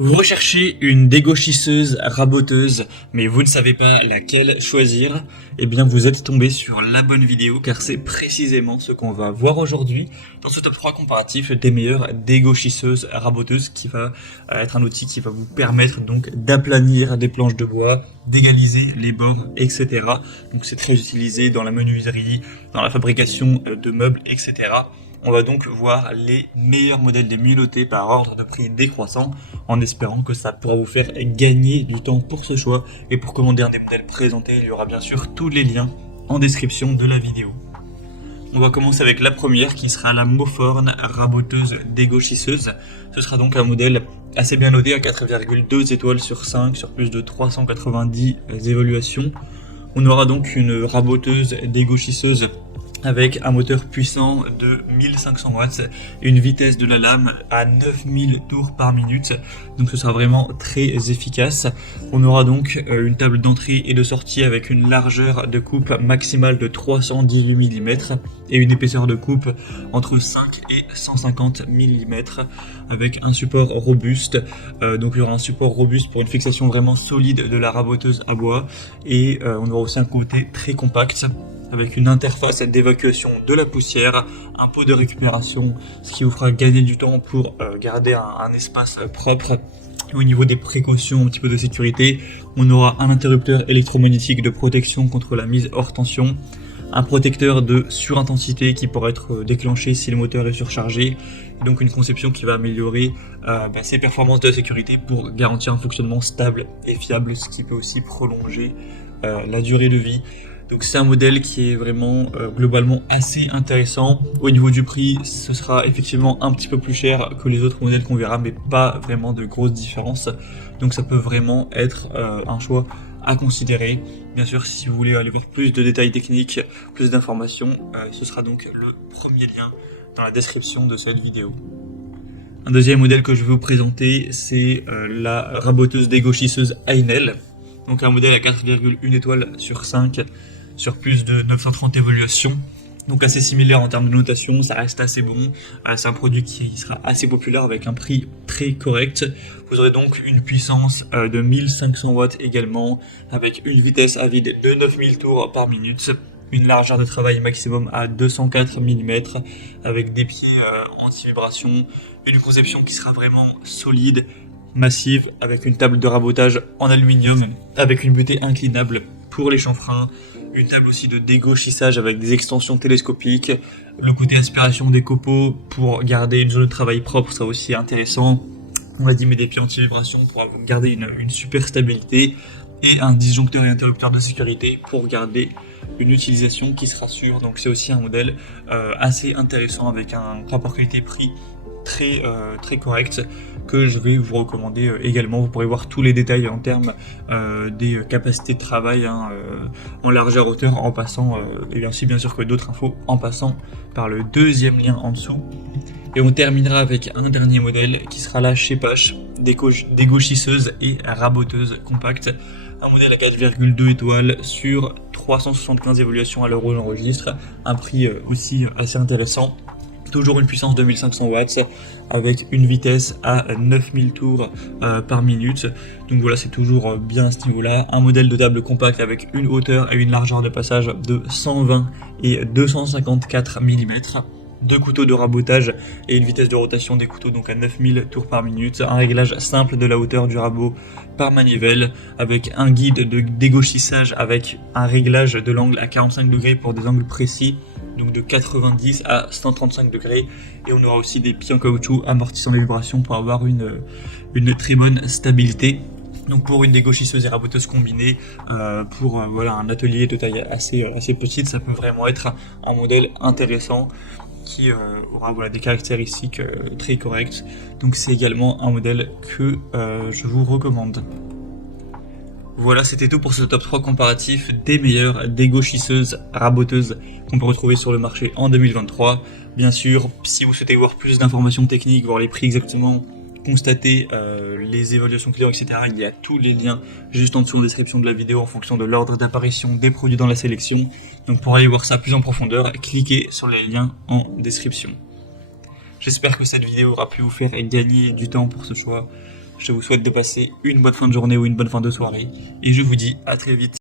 Vous recherchez une dégauchisseuse raboteuse, mais vous ne savez pas laquelle choisir? Eh bien, vous êtes tombé sur la bonne vidéo, car c'est précisément ce qu'on va voir aujourd'hui dans ce top 3 comparatif des meilleures dégauchisseuses raboteuses, qui va être un outil qui va vous permettre donc d'aplanir des planches de bois, d'égaliser les bords, etc. Donc c'est très utilisé dans la menuiserie, dans la fabrication de meubles, etc. On va donc voir les meilleurs modèles des mieux notés par ordre de prix décroissant, en espérant que ça pourra vous faire gagner du temps pour ce choix. Et pour commander un des modèles présentés, il y aura bien sûr tous les liens en description de la vidéo. On va commencer avec la première qui sera la Moforn raboteuse dégauchisseuse. Ce sera donc un modèle assez bien noté à 4,2 étoiles sur 5 sur plus de 390 évaluations. On aura donc une raboteuse dégauchisseuse avec un moteur puissant de 1500 watts et une vitesse de la lame à 9000 tours par minute. Donc ce sera vraiment très efficace. On aura donc une table d'entrée et de sortie avec une largeur de coupe maximale de 318 mm et une épaisseur de coupe entre 5 et 150 mm avec un support robuste. Donc il y aura un support robuste pour une fixation vraiment solide de la raboteuse à bois et on aura aussi un côté très compact avec une interface d'évacuation de la poussière, un pot de récupération, ce qui vous fera gagner du temps pour garder un espace propre. Et au niveau des précautions, un petit peu de sécurité, on aura un interrupteur électromagnétique de protection contre la mise hors tension, un protecteur de surintensité qui pourra être déclenché si le moteur est surchargé, et donc une conception qui va améliorer ses performances de sécurité pour garantir un fonctionnement stable et fiable, ce qui peut aussi prolonger la durée de vie. Donc c'est un modèle qui est vraiment globalement assez intéressant. Au niveau du prix, ce sera effectivement un petit peu plus cher que les autres modèles qu'on verra, mais pas vraiment de grosses différences. Donc ça peut vraiment être un choix à considérer. Bien sûr, si vous voulez aller vers plus de détails techniques, plus d'informations, ce sera donc le premier lien dans la description de cette vidéo. Un deuxième modèle que je vais vous présenter, c'est la raboteuse dégauchisseuse Ainel. Donc un modèle à 4,1 étoiles sur 5 sur plus de 930 évaluations. Donc assez similaire en termes de notation, ça reste assez bon. C'est un produit qui sera assez populaire avec un prix très correct. Vous aurez donc une puissance de 1500 watts également, avec une vitesse à vide de 9000 tours par minute, une largeur de travail maximum à 204 mm, avec des pieds anti-vibration, une conception qui sera vraiment solide, massive, avec une table de rabotage en aluminium, avec une butée inclinable pour les chanfreins, une table aussi de dégauchissage avec des extensions télescopiques, le côté aspiration des copeaux pour garder une zone de travail propre, ça aussi intéressant. On a dit mais des pieds anti-vibration pour garder une super stabilité et un disjoncteur et interrupteur de sécurité pour garder une utilisation qui sera sûre. Donc c'est aussi un modèle assez intéressant avec un rapport qualité-prix très correct que je vais vous recommander également. Vous pourrez voir tous les détails en termes des capacités de travail en largeur hauteur en passant et ainsi bien sûr que d'autres infos en passant par le deuxième lien en dessous. Et on terminera avec un dernier modèle qui sera la Shepash dégauchisseuse et raboteuse compacte. Un modèle à 4,2 étoiles sur 375 évaluations à l'heure où j'enregistre, un prix aussi assez intéressant. Toujours une puissance de 1500 watts avec une vitesse à 9000 tours par minute. Donc voilà, c'est toujours bien à ce niveau-là. Un modèle de table compact avec une hauteur et une largeur de passage de 120 et 254 mm. Deux couteaux de rabotage et une vitesse de rotation des couteaux donc à 9000 tours par minute. Un réglage simple de la hauteur du rabot par manivelle avec un guide de dégauchissage avec un réglage de l'angle à 45 degrés pour des angles précis, donc de 90 à 135 degrés, et on aura aussi des pieds en caoutchouc amortissant les vibrations pour avoir une très bonne stabilité. Donc pour une dégauchisseuse et raboteuse combinée, pour un atelier de taille assez petite, ça peut vraiment être un modèle intéressant qui aura des caractéristiques très correctes. Donc c'est également un modèle que je vous recommande. Voilà, c'était tout pour ce top 3 comparatif des meilleures dégauchisseuses raboteuses qu'on peut retrouver sur le marché en 2023. Bien sûr, si vous souhaitez voir plus d'informations techniques, voir les prix exactement, constater les évaluations clients, etc., il y a tous les liens juste en dessous en description de la vidéo en fonction de l'ordre d'apparition des produits dans la sélection. Donc pour aller voir ça plus en profondeur, cliquez sur les liens en description. J'espère que cette vidéo aura pu vous faire gagner du temps pour ce choix. Je vous souhaite de passer une bonne fin de journée ou une bonne fin de soirée. Et je vous dis à très vite.